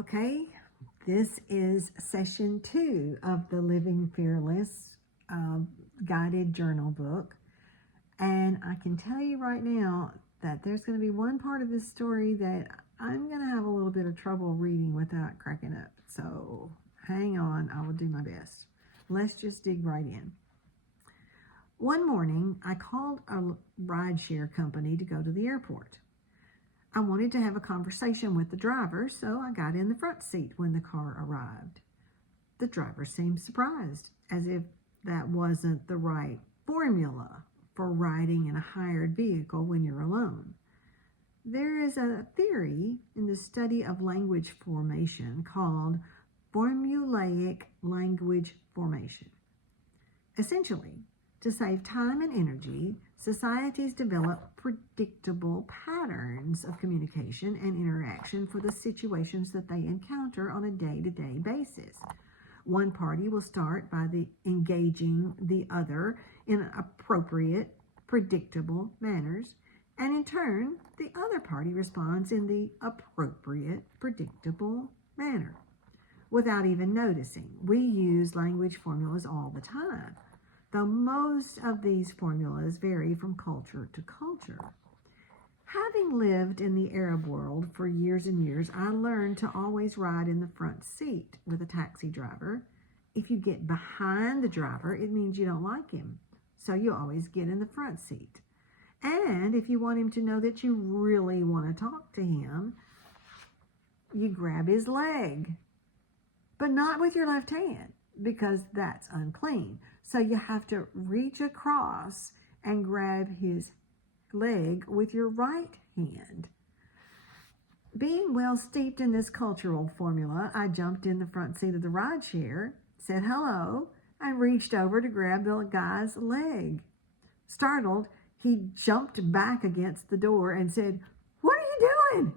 Okay, this is session 2 of the Living Fearless guided journal book. And I can tell you right now that there's going to be one part of this story that I'm going to have a little bit of trouble reading without cracking up. So hang on, I will do my best. Let's just dig right in. One morning, I called a rideshare company to go to the airport. I wanted to have a conversation with the driver, so I got in the front seat when the car arrived. The driver seemed surprised, as if that wasn't the right formula for riding in a hired vehicle when you're alone. There is a theory in the study of language formation called formulaic language formation. Essentially, to save time and energy, societies develop predictable patterns of communication and interaction for the situations that they encounter on a day-to-day basis. One party will start by engaging the other in appropriate, predictable manners, and in turn, the other party responds in the appropriate, predictable manner. Without even noticing, we use language formulas all the time, though most of these formulas vary from culture to culture. Having lived in the Arab world for years and years, I learned to always ride in the front seat with a taxi driver. If you get behind the driver, it means you don't like him, so you always get in the front seat. And if you want him to know that you really want to talk to him, you grab his leg, but not with your left hand, because that's unclean. So you have to reach across and grab his leg with your right hand. Being well steeped in this cultural formula, I jumped in the front seat of the rideshare, said hello, and reached over to grab the guy's leg. Startled, he jumped back against the door and said, "What are you doing?"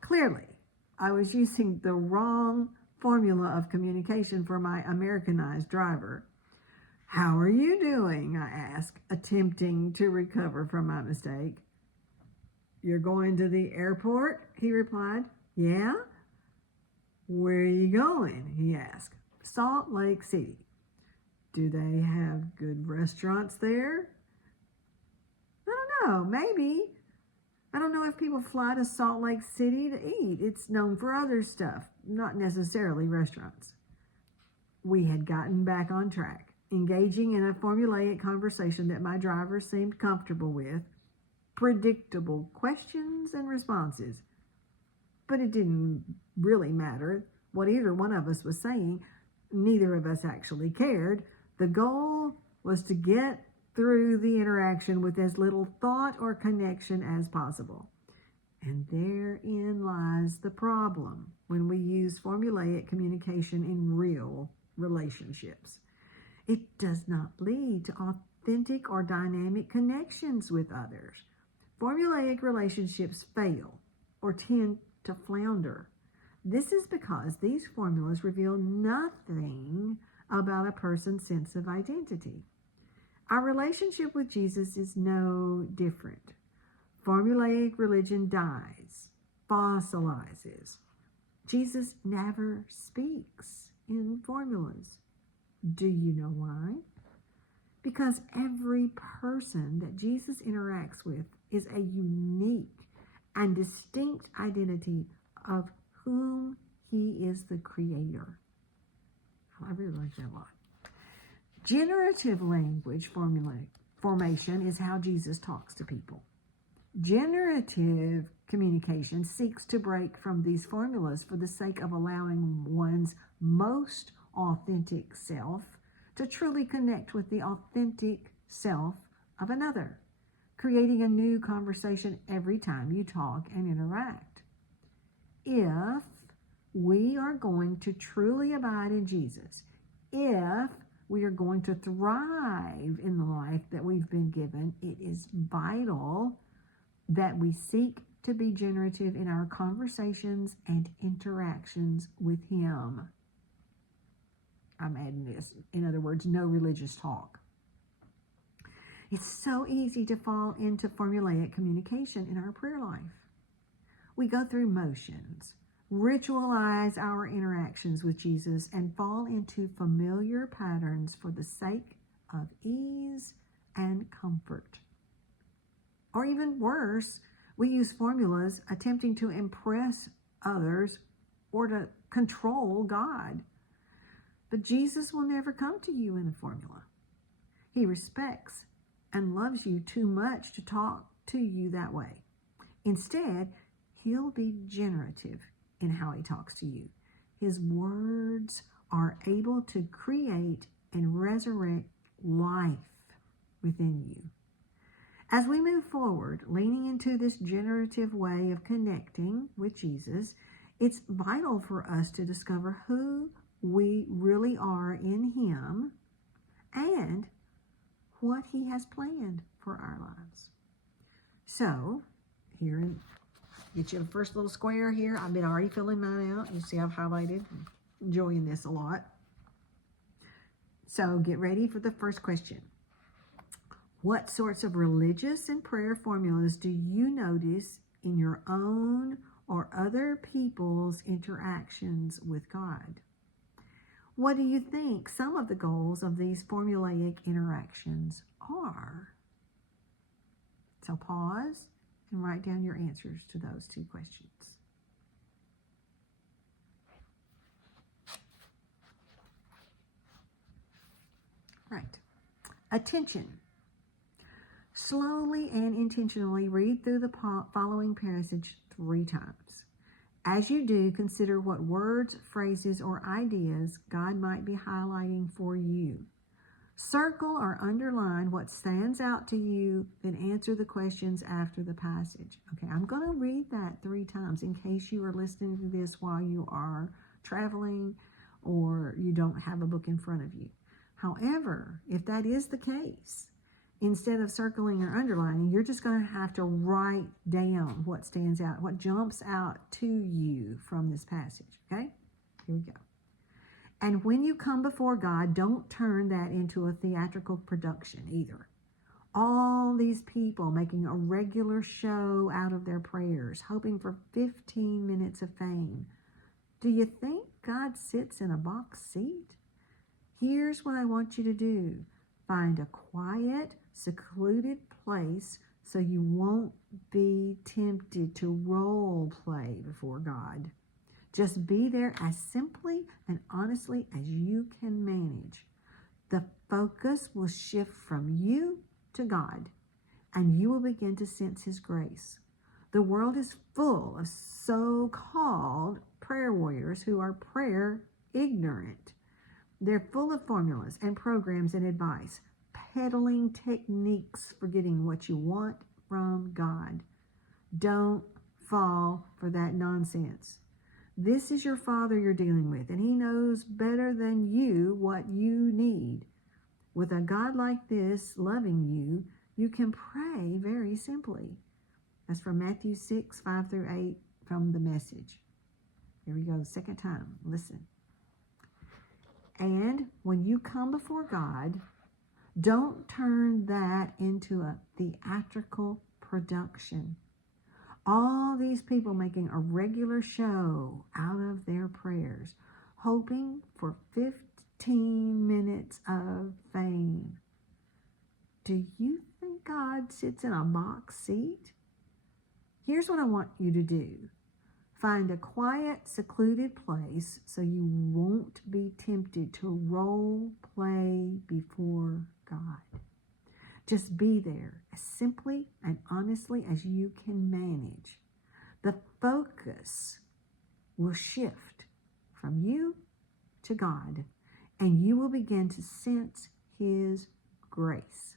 Clearly, I was using the wrong formula of communication for my Americanized driver. "How are you doing?" I asked, attempting to recover from my mistake. "You're going to the airport?" he replied. "Yeah." "Where are you going?" he asked. "Salt Lake City." "Do they have good restaurants there?" "I don't know, maybe. I don't know if people fly to Salt Lake City to eat. It's known for other stuff, not necessarily restaurants." We had gotten back on track, engaging in a formulaic conversation that my driver seemed comfortable with, predictable questions and responses. But it didn't really matter what either one of us was saying. Neither of us actually cared. The goal was to get through the interaction with as little thought or connection as possible. And therein lies the problem when we use formulaic communication in real relationships. It does not lead to authentic or dynamic connections with others. Formulaic relationships fail or tend to flounder. This is because these formulas reveal nothing about a person's sense of identity. Our relationship with Jesus is no different. Formulaic religion dies, fossilizes. Jesus never speaks in formulas. Do you know why? Because every person that Jesus interacts with is a unique and distinct identity of whom he is the creator. I really like that a lot. Generative language formation is how Jesus talks to people. Generative communication seeks to break from these formulas for the sake of allowing one's most authentic self to truly connect with the authentic self of another, creating a new conversation every time you talk and interact. If we are going to truly abide in Jesus, if we are going to thrive in the life that we've been given, it is vital that we seek to be generative in our conversations and interactions with him. I'm adding this. In other words, no religious talk. It's so easy to fall into formulaic communication in our prayer life. We go through motions. ritualize our interactions with Jesus, and fall into familiar patterns for the sake of ease and comfort. Or even worse, we use formulas attempting to impress others or to control God. But Jesus will never come to you in a formula. He respects and loves you too much to talk to you that way. Instead, he'll be generative in how he talks to you. His words are able to create and resurrect life within you. As we move forward, leaning into this generative way of connecting with Jesus, it's vital for us to discover who we really are in him and what he has planned for our lives. So, here, get you the first little square here. I've been already filling mine out. You see I've highlighted. Enjoying this a lot. So, get ready for the first question. What sorts of religious and prayer formulas do you notice in your own or other people's interactions with God? What do you think some of the goals of these formulaic interactions are? So pause and write down your answers to those two questions. Right. Attention. Slowly and intentionally read through the following passage 3 times. As you do, consider what words, phrases, or ideas God might be highlighting for you. Circle or underline what stands out to you, then answer the questions after the passage. Okay, I'm going to read that 3 times in case you are listening to this while you are traveling or you don't have a book in front of you. However, if that is the case, instead of circling or underlining, you're just going to have to write down what stands out, what jumps out to you from this passage. Okay? Here we go. And when you come before God, don't turn that into a theatrical production either. All these people making a regular show out of their prayers, hoping for 15 minutes of fame. Do you think God sits in a box seat? Here's what I want you to do. Find a quiet, secluded place so you won't be tempted to role play before God. Just be there as simply and honestly as you can manage. The focus will shift from you to God, and you will begin to sense his grace. The world is full of so-called prayer warriors who are prayer ignorant. They're full of formulas and programs and advice, peddling techniques for getting what you want from God. Don't fall for that nonsense. This is your Father you're dealing with, and he knows better than you what you need. With a God like this loving you, you can pray very simply. That's from Matthew 6, 5 through 8 from the Message. Here we go, second time. Listen. And when you come before God, don't turn that into a theatrical production. All these people making a regular show out of their prayers, hoping for 15 minutes of fame. Do you think God sits in a box seat? Here's what I want you to do. Find a quiet, secluded place so you won't be tempted to role play before God. Just be there as simply and honestly as you can manage. The focus will shift from you to God, and you will begin to sense his grace.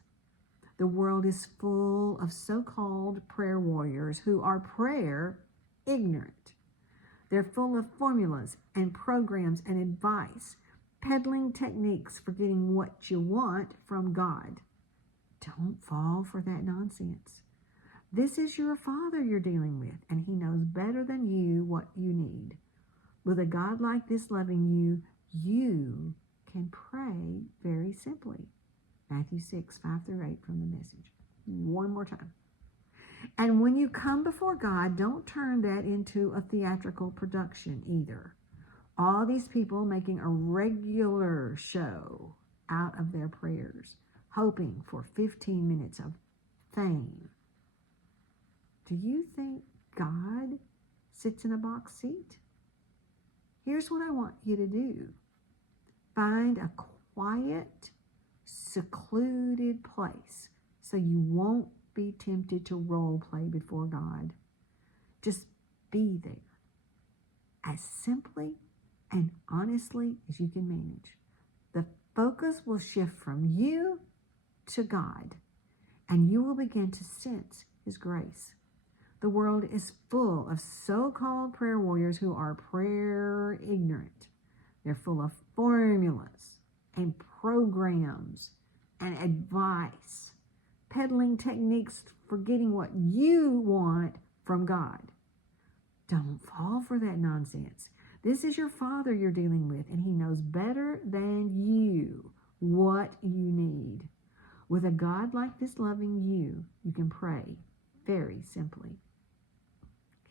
The world is full of so-called prayer warriors who are prayer ignorant. They're full of formulas and programs and advice, peddling techniques for getting what you want from God. Don't fall for that nonsense. This is your Father you're dealing with, and he knows better than you what you need. With a God like this loving you, you can pray very simply. Matthew 6, 5 through 8 from the Message. One more time. And when you come before God, don't turn that into a theatrical production either. All these people making a regular show out of their prayers, hoping for 15 minutes of fame. Do you think God sits in a box seat? Here's what I want you to do. Find a quiet, secluded place so you won't be tempted to role play before God. Just be there as simply and honestly as you can manage. The focus will shift from you to God, and you will begin to sense His grace. The world is full of so-called prayer warriors who are prayer ignorant. They're full of formulas and programs and advice, peddling techniques for getting what you want from God. Don't fall for that nonsense. This is your Father you're dealing with, and He knows better than you what you need. With a God like this loving you, you can pray very simply.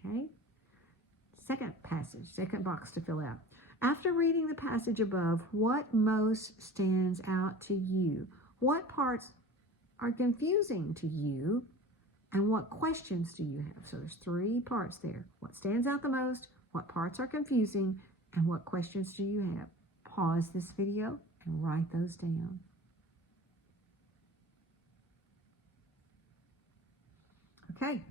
Okay? Second passage, second box to fill out. After reading the passage above, what most stands out to you? What parts are confusing to you? And what questions do you have? So there's 3 parts there. What stands out the most? What parts are confusing? And what questions do you have? Pause this video and write those down. Okay.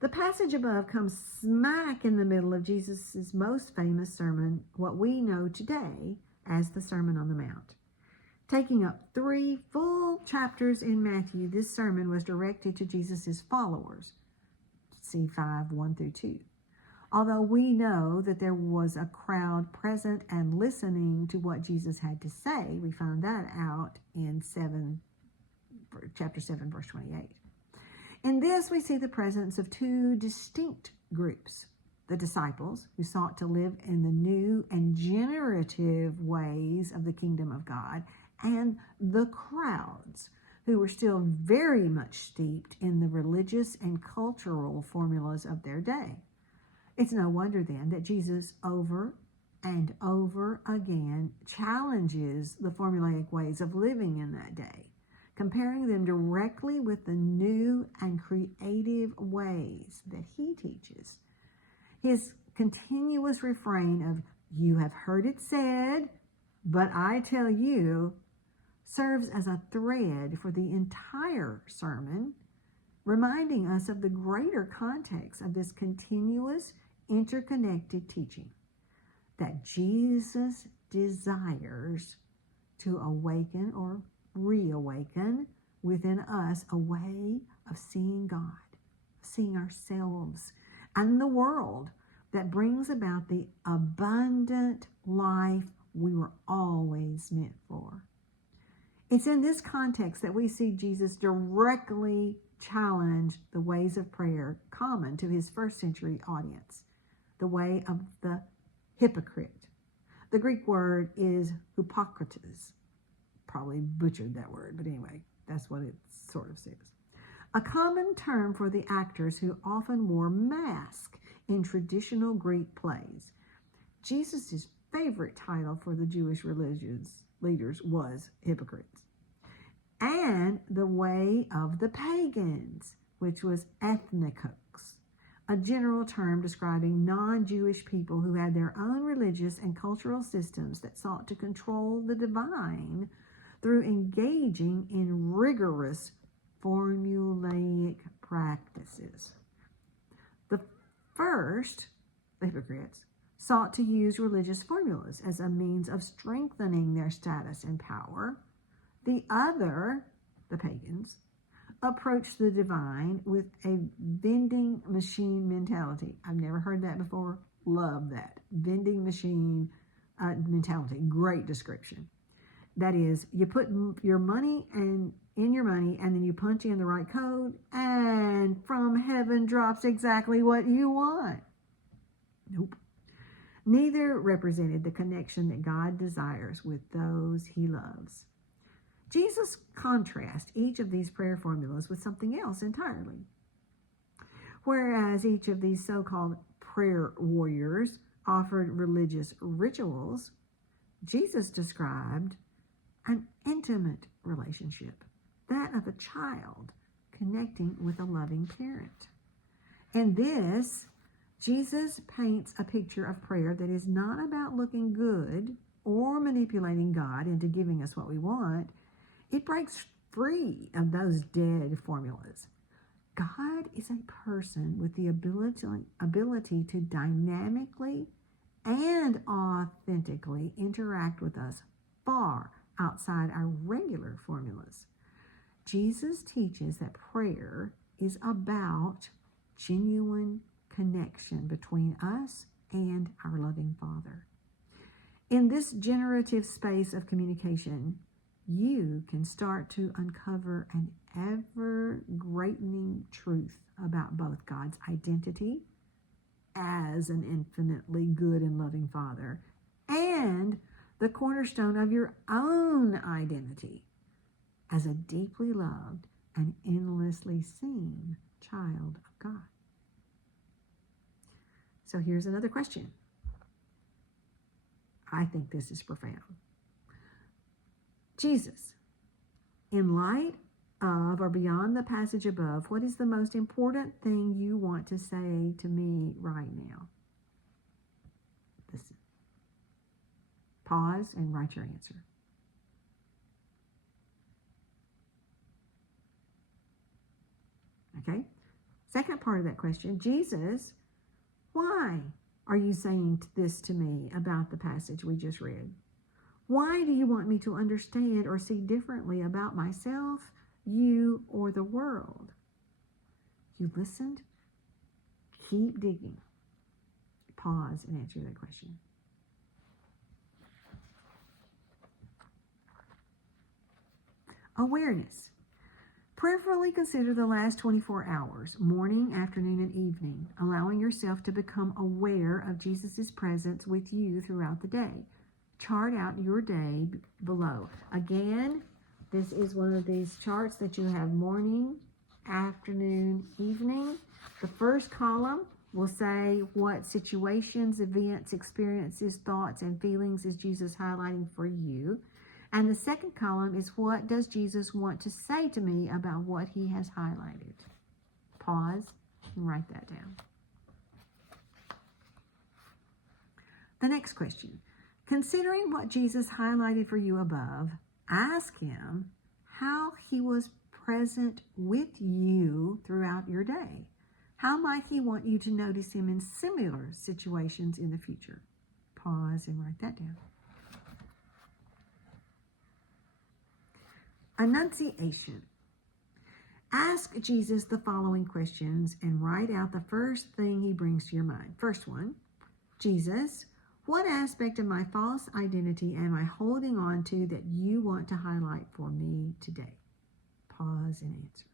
The passage above comes smack in the middle of Jesus' most famous sermon, what we know today as the Sermon on the Mount. Taking up 3 full chapters in Matthew, this sermon was directed to Jesus' followers. See 5:1-2. Although we know that there was a crowd present and listening to what Jesus had to say, we found that out in chapter 7, verse 28. In this, we see the presence of 2 distinct groups. The disciples, who sought to live in the new and generative ways of the kingdom of God, and the crowds, who were still very much steeped in the religious and cultural formulas of their day. It's no wonder then that Jesus over and over again challenges the formulaic ways of living in that day, comparing them directly with the new and creative ways that He teaches. His continuous refrain of, "You have heard it said, but I tell you," serves as a thread for the entire sermon, reminding us of the greater context of this continuous, interconnected teaching, that Jesus desires to awaken or reawaken within us a way of seeing God, seeing ourselves and the world that brings about the abundant life we were always meant for. It's in this context that we see Jesus directly challenge the ways of prayer common to His first century audience, the way of the hypocrite. The Greek word is hypocrites. Probably butchered that word, but anyway, that's what it sort of says. A common term for the actors who often wore masks in traditional Greek plays. Jesus' favorite title for the Jewish religious leaders was hypocrites. And the way of the pagans, which was ethnikos, a general term describing non-Jewish people who had their own religious and cultural systems that sought to control the divine through engaging in rigorous formulaic practices. The first, the hypocrites, sought to use religious formulas as a means of strengthening their status and power. The other, the pagans, approached the divine with a vending machine mentality. I've never heard that before. Love that. Vending machine mentality. Great description. That is, you put your money in your money, and then you punch in the right code, and from heaven drops exactly what you want. Nope. Neither represented the connection that God desires with those He loves. Jesus contrasts each of these prayer formulas with something else entirely. Whereas each of these so-called prayer warriors offered religious rituals, Jesus described an intimate relationship, that of a child connecting with a loving parent. In this, Jesus paints a picture of prayer that is not about looking good or manipulating God into giving us what we want. It breaks free of those dead formulas. God is a person with the ability to dynamically and authentically interact with us far outside our regular formulas. Jesus teaches that prayer is about genuine connection between us and our loving Father. In this generative space of communication, you can start to uncover an ever-greatening truth about both God's identity as an infinitely good and loving Father and the cornerstone of your own identity as a deeply loved and endlessly seen child of God. So here's another question. I think this is profound. Jesus, in light of or beyond the passage above, what is the most important thing you want to say to me right now? Listen. Pause and write your answer. Okay? Second part of that question, Jesus, why are you saying this to me about the passage we just read? Why do you want me to understand or see differently about myself, you, or the world? You listened? Keep digging. Pause and answer that question. Awareness. Prayerfully consider the last 24 hours, morning, afternoon, and evening, allowing yourself to become aware of Jesus' presence with you throughout the day. Chart out your day below. Again, this is one of these charts that you have morning, afternoon, evening. The first column will say what situations, events, experiences, thoughts, and feelings is Jesus highlighting for you. And the second column is what does Jesus want to say to me about what he has highlighted. Pause and write that down. The next question. Considering what Jesus highlighted for you above, ask him how he was present with you throughout your day. How might he want you to notice him in similar situations in the future? Pause and write that down. Annunciation. Ask Jesus the following questions and write out the first thing he brings to your mind. First one, Jesus, what aspect of my false identity am I holding on to that you want to highlight for me today? Pause and answer.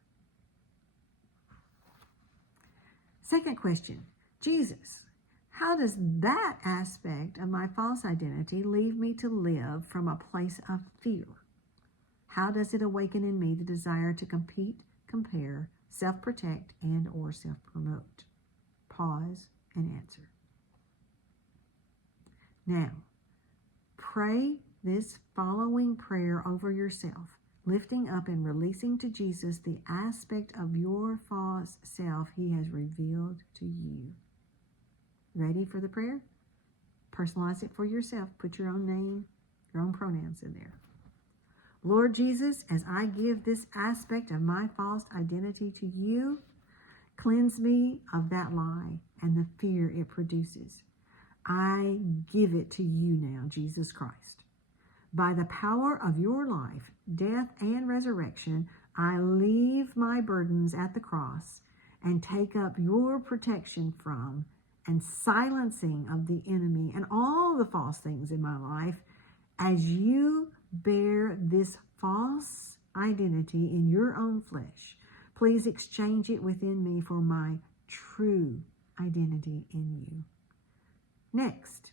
Second question, Jesus, how does that aspect of my false identity leave me to live from a place of fear? How does it awaken in me the desire to compete, compare, self-protect, and or self-promote? Pause and answer. Now, pray this following prayer over yourself, lifting up and releasing to Jesus the aspect of your false self he has revealed to you. Ready for the prayer? Personalize it for yourself. Put your own name, your own pronouns in there. Lord Jesus, as I give this aspect of my false identity to you, cleanse me of that lie and the fear it produces. I give it to you now, Jesus Christ. By the power of your life, death, and resurrection, I leave my burdens at the cross and take up your protection from and silencing of the enemy and all the false things in my life as you bear this false identity in your own flesh. Please exchange it within me for my true identity in you. Next,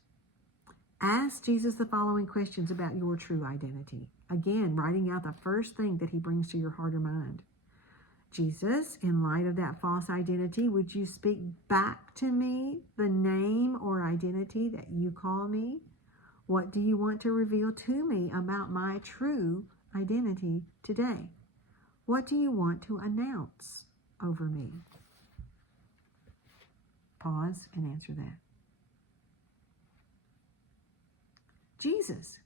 ask Jesus the following questions about your true identity. Again, writing out the first thing that he brings to your heart or mind. Jesus, in light of that false identity, would you speak back to me the name or identity that you call me? What do you want to reveal to me about my true identity today? What do you want to announce over me? Pause and answer that. Jesus,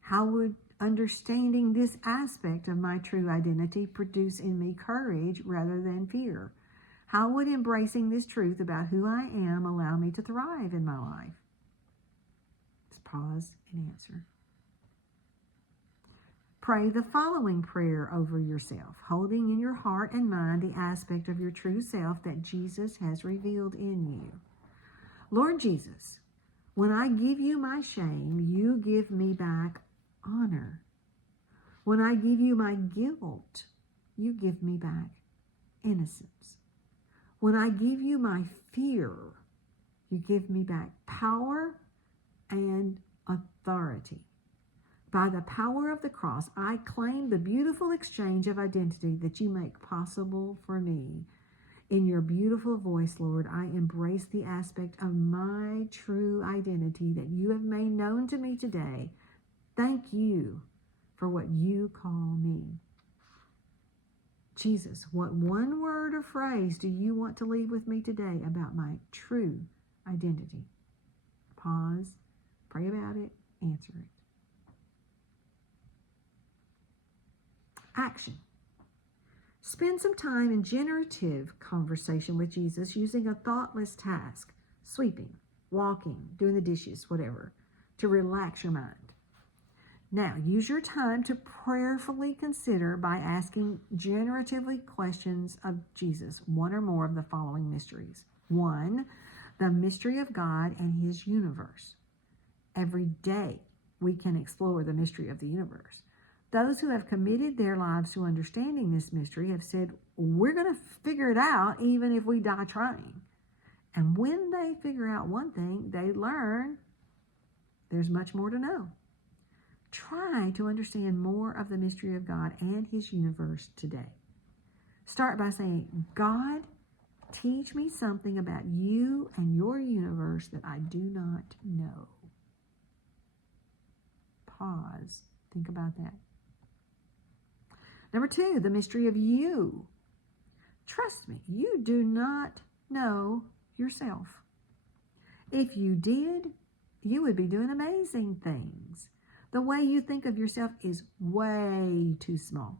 how would understanding this aspect of my true identity produce in me courage rather than fear? How would embracing this truth about who I am allow me to thrive in my life? Let's pause and answer. Pray the following prayer over yourself, holding in your heart and mind the aspect of your true self that Jesus has revealed in you. Lord Jesus, when I give you my shame, you give me back honor. When I give you my guilt, you give me back innocence. When I give you my fear, you give me back power and authority. By the power of the cross, I claim the beautiful exchange of identity that you make possible for me. In your beautiful voice, Lord, I embrace the aspect of my true identity that you have made known to me today. Thank you for what you call me. Jesus, what one word or phrase do you want to leave with me today about my true identity? Pause, pray about it, answer it. Action. Spend some time in generative conversation with Jesus using a thoughtless task, sweeping, walking, doing the dishes, whatever, to relax your mind. Now, use your time to prayerfully consider by asking generatively questions of Jesus, one or more of the following mysteries. 1, the mystery of God and his universe. Every day we can explore the mystery of the universe. Those who have committed their lives to understanding this mystery have said, we're going to figure it out even if we die trying. And when they figure out one thing, they learn there's much more to know. Try to understand more of the mystery of God and his universe today. Start by saying, God, teach me something about you and your universe that I do not know. Pause. Think about that. Number 2, the mystery of you. Trust me, you do not know yourself. If you did, you would be doing amazing things. The way you think of yourself is way too small.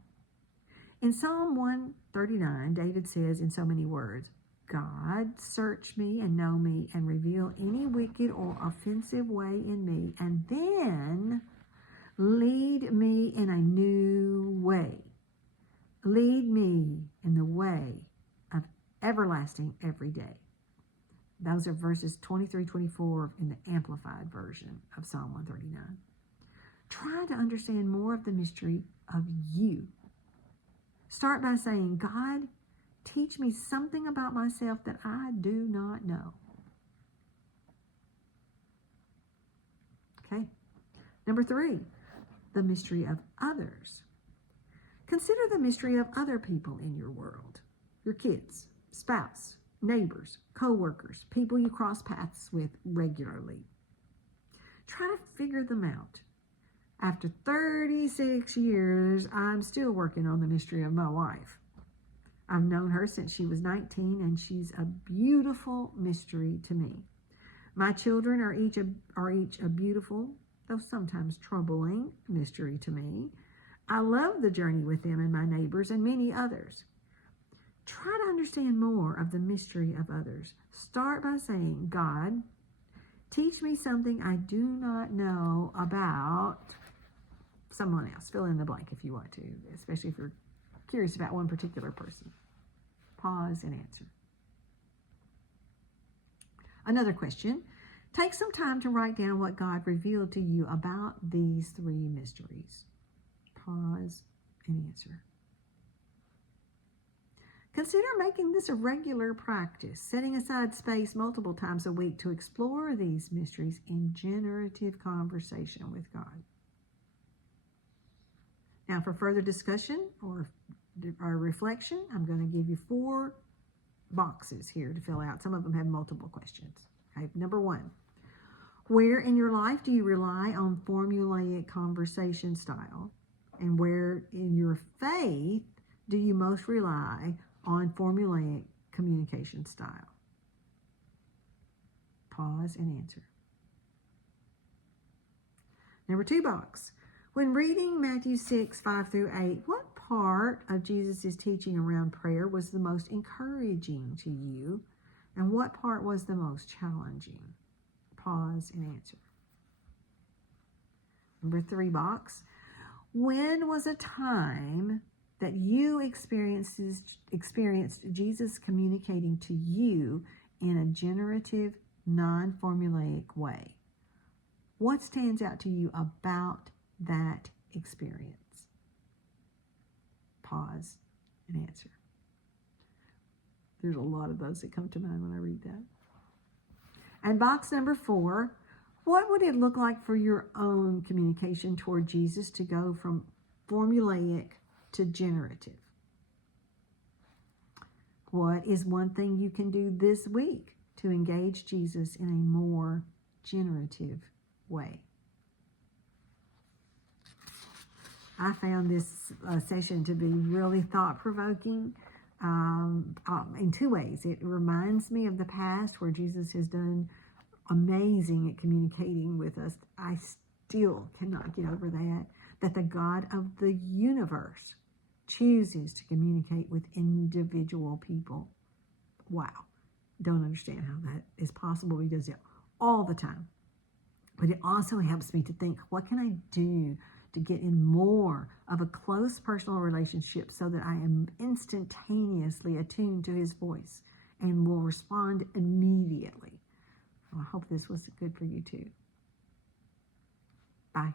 In Psalm 139, David says in so many words, God, search me and know me and reveal any wicked or offensive way in me, and then lead me in a new way. Lead me in the way of everlasting every day. Those are verses 23-24 in the Amplified version of Psalm 139. Try to understand more of the mystery of you. Start by saying, God, teach me something about myself that I do not know. Okay. Number 3, the mystery of others. Consider the mystery of other people in your world. Your kids, spouse, neighbors, co-workers, people you cross paths with regularly. Try to figure them out. After 36 years, I'm still working on the mystery of my wife. I've known her since she was 19, and she's a beautiful mystery to me. My children are each a beautiful, though sometimes troubling, mystery to me. I love the journey with them and my neighbors and many others. Try to understand more of the mystery of others. Start by saying, God, teach me something I do not know about someone else. Fill in the blank if you want to, especially if you're curious about one particular person. Pause and answer. Another question. Take some time to write down what God revealed to you about these 3 mysteries. Pause and answer. Consider making this a regular practice, setting aside space multiple times a week to explore these mysteries in generative conversation with God. Now, for further discussion or reflection, I'm going to give you 4 boxes here to fill out. Some of them have multiple questions. Okay, number 1. Where in your life do you rely on formulaic conversation style? And where in your faith do you most rely on formulaic communication style? Pause and answer. Number 2 box. When reading Matthew 6, 5 through 8, what part of Jesus' teaching around prayer was the most encouraging to you? And what part was the most challenging? Pause and answer. Number 3 box. When was a time that you experienced Jesus communicating to you in a generative, non-formulaic way? What stands out to you about that experience? Pause and answer. There's a lot of those that come to mind when I read that. And box number 4, what would it look like for your own communication toward Jesus to go from formulaic to generative? What is one thing you can do this week to engage Jesus in a more generative way? I found this session to be really thought-provoking in 2 ways. It reminds me of the past where Jesus has done amazing at communicating with us. I still cannot get over that the God of the universe chooses to communicate with individual people. Wow. Don't understand how that is possible. He does it all the time. But it also helps me to think, what can I do to get in more of a close personal relationship so that I am instantaneously attuned to his voice and will respond immediately? Well, I hope this was good for you too. Bye.